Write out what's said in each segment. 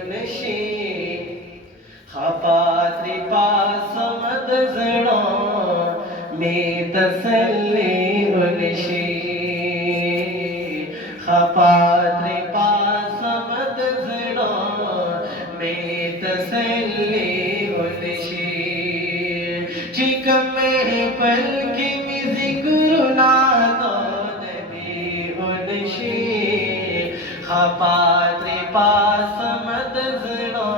उनशी खपात्री पास मद जड़ो में तसल्ली उनशी खपात्री पास मद जड़ो में तसल्ली उनशी चिक में पल की जिक्र ना दो नबी उनशी खपात्री पास मद जड़ो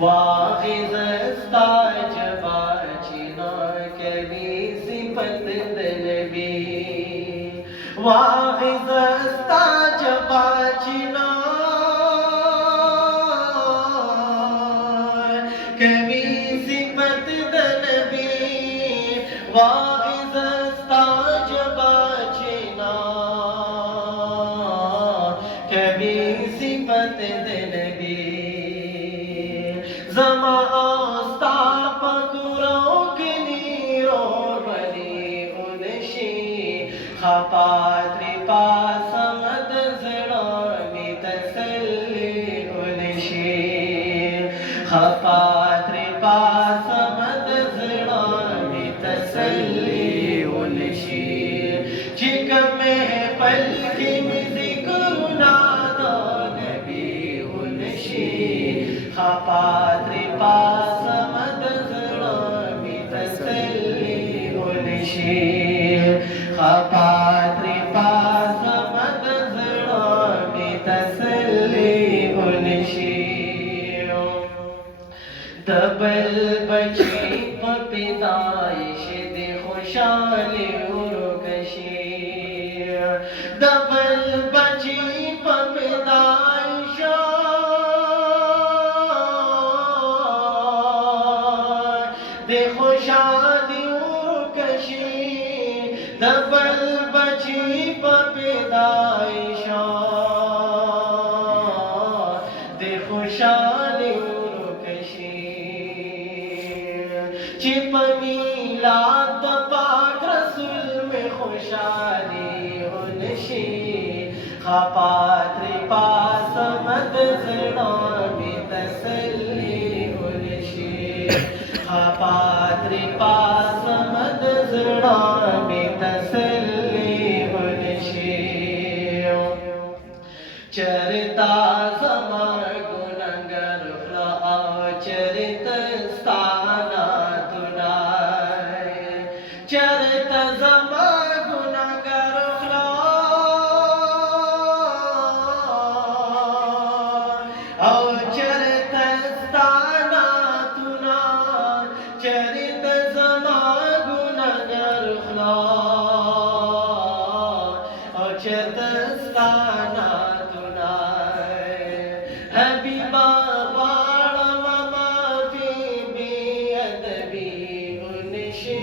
वागिज़स्ता जबाचिना कभी सिपत दलबी वागिज़स्ता जबाचिना कभी सिपत दलबी वागिज़स्ता जबाचिना कभी सिपत दलबी ज़मा आस्ता पकुरों के नीरो बली उनशी खपात्री पास मद जड़ो में तसल्ली उनशी खपात्री पास मद जड़ो में तसल्ली उनशी चिक में पल की जिक्र ना दो नबी उनशी खपात्री पास मद जड़ो में तसल्ली उनशी खपात्री पास मद जड़ो में तसल्ली उनशी दबल बची पपिदाइश दे खुशाली उर्कशी दबल बची पपिदाइश दे खुशाली उर्कशी दबल बची पपिदाइश दे खुशाली चिपनीला पाक रसूल में खुशाली उनशी खपात्री पास मद जड़ो में तसल्ली उनशी खपात्री पास मद जड़ो में तसल्ली उनशी चरता ज़मा गुनहगार चरित चरत ज़मा गुनहगार औ चरत स्ताना तुना चरित ज़मा गुनहगार औ चरत स्ताना तुना हबीबा बाड़ा ममा भी अदबी उनशी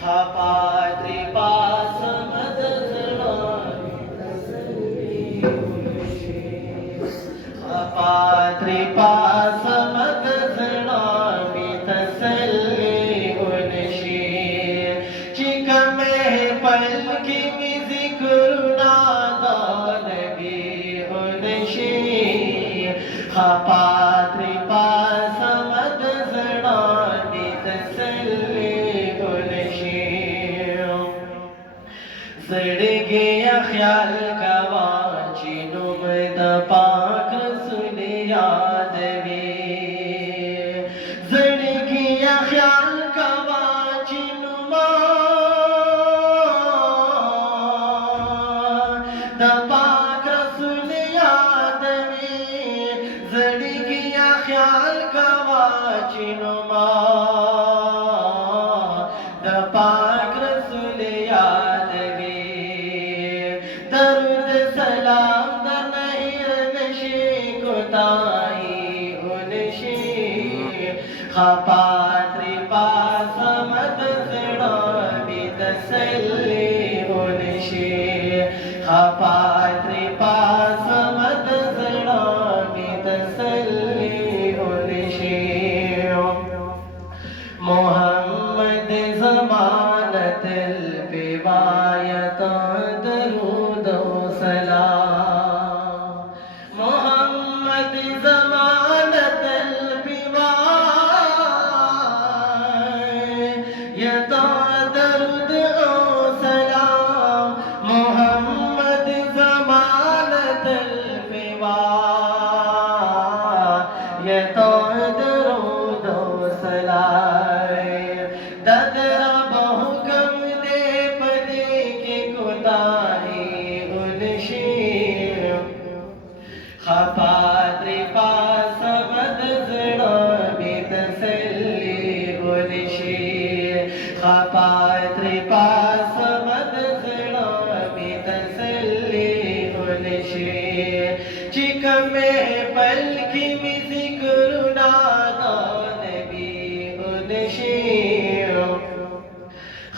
खपात्री पास मद जड़ो में तसल्ली उनशी खपात्री पास मद जड़ो में तसल्ली उनशी चिक में पल की जिक्र ना दो नबी उनशी खपात्री पास मद जड़ो में तसल्ली सड़ गया ख्याल का वाचिनो में पाक रसूल याद वे सड़ गया ख्याल का वाचिनो द पाक रसूल याद वे सड़ गया ख्याल का वाचिनो द पाक रसूल याद दर्द सलाम दनहिर नशी कोताही उनशी खपात्री पास मद जड़ो में तसल्ली उनशी खपात्री पास मद जड़ो में तसल्ली उनशी मोहम्मद ज़मानत पे वायत दरू خفاتري باسمد زړه می تسلی ونشي خفاتري باسمد زړه می تسلی ونشي چې کومه پل کې می ذکرنا د نبی ونشي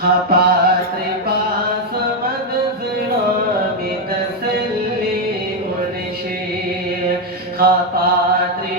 خفاتري باسمد زړه می تسلی خطاتري